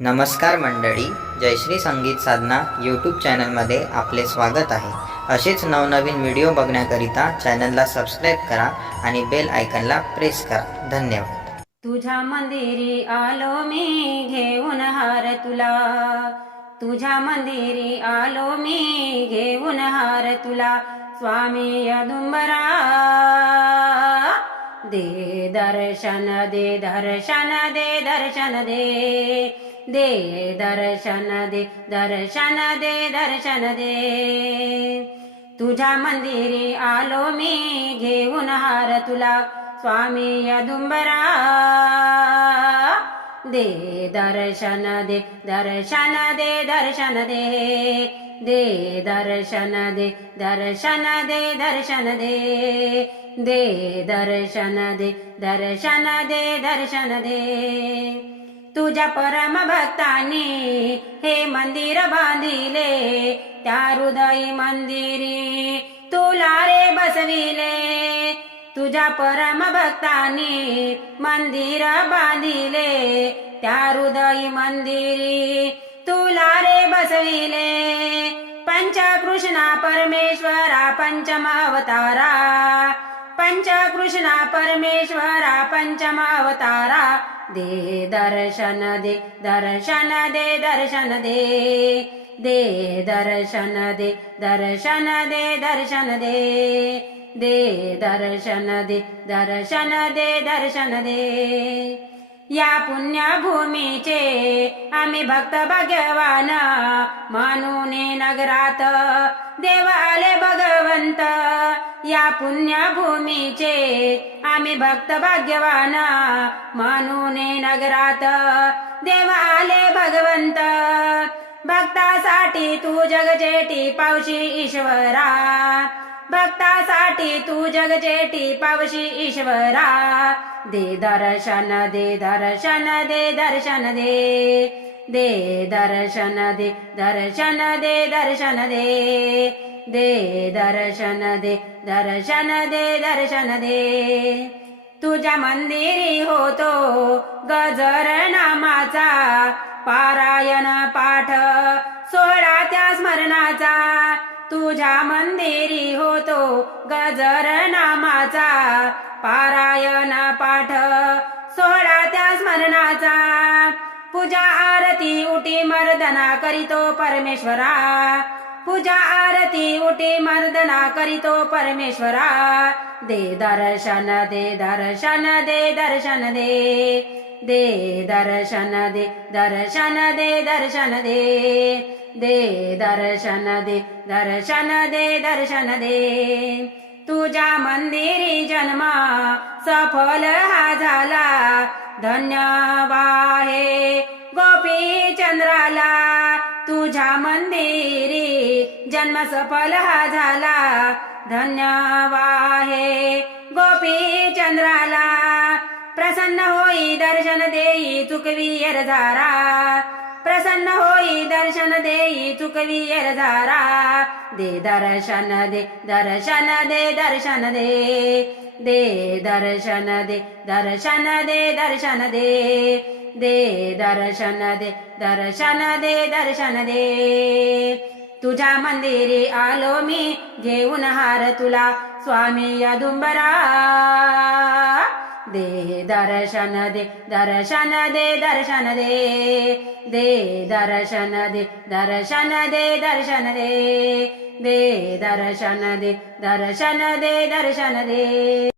नमस्कार मंडळी, जयश्री संगीत साधना यूट्यूब चॅनलमध्ये आपले स्वागत आहे। असेच नवनवीन व्हिडिओ बघण्याकरिता चॅनलला सबस्क्राईब करा आणि बेल आयकॉनला प्रेस करा। धन्यवाद। तुझ्या मंदिरी आलो मी घेऊन हार तुला, तुझ्या मंदिरी आलो मी घेऊन हार तुला। स्वामी औदुंबरा दे दर्शन दे दर्शन दे दर्शन दे, दे दर्शन दे दर्शन दे दर्शन दे। तुझ्या मंदिरी आलो मी घेऊन हार तुला, स्वामी औदुंबरा दे दर्शन दे दर्शन दे दर्शन दे, दे दर्शन दे दर्शन दे दर्शन दे, दे दर्शन दे दर्शन दे दर्शन दे। तुझ्या परम भक्तांनी हे मंदिर बांधिले, त्या हृदयी मंदिरी तुला रे बसविले। तुझ्या परम भक्तांनी मंदिर बांधिले, त्या हृदयी मंदिरी तुला रे बसविले। पंचकृष्णा परमेश्वरा पंचम अवतारा, पंचकृष्णा परमेश्वरा पंचम अवतारा। दे दर्शन दे दर्शन दे दर्शन दे, दे दर्शन दे दर्शन दे दर्शन दे, दे दर्शन दे दर्शन दे दर्शन दे। या पुण्यभूमीचे आम्ही भक्त भाग्यवान, म्हणून नगरात देव आले भगवंत। या पुण्यभूमीचे आम्ही भक्त भाग्यवान, म्हणून नगरात देव आले भगवंत। भक्तासाठी तू जगजेटी पावशी ईश्वरा, भक्तासाठी तू जगजेटी पावशी ईश्वरा। दे दर्शन दे दर्शन दे दर्शन दे, दे दर्शन दे दर्शन दे दर्शन दे, दे दर्शन दे दर्शन दे दर्शन दे। तुझ्या मंदिरी होतो गजर नामाचा, पारायण पाठ सोहळा त्या स्मरणाचा। तुझ्या मंदिरी होतो गजर नामाचा, पारायण पाठ सोहळा त्या स्मरणाचा। पूजा आरती उटी मर्दना करीतो परमेश्वरा, पूजा आरती उटी मर्दना करीतो परमेश्वरा। दे दर्शन दे दर्शन दे दर्शन दे, दे दर्शन दे दर्शन दे दर्शन दे, दे दर्शन दे दर्शन दे दर्शन दे। तुझ्या मंदिरी जन्म सफल हा झाला, धन्य आहे गोपी चंद्राला। तुझ्या मंदिरी जन्म सफल हा झाला, धन्य आहे गोपी चंद्राला। प्रसन्न होई दर्शन देई चुकवी एरझारा, प्रसन्न होई दर्शन देई चुकवी एरझारा। दे दर्शन दे दर्शन दे दर्शन दे, दे दर्शन दे दर्शन दे दर्शन दे, दे दर्शन दे दर्शन दे दर्शन दे। तुझ्या मंदिरी आलो मी घेऊन हार तुला, स्वामी औदुंबरा दे दर्शन दे दर्शन दे दर्शन दे, दे दर्शन दे दर्शन दे दर्शन दे, दे दर्शन दे दर्शन दे दर्शन दे।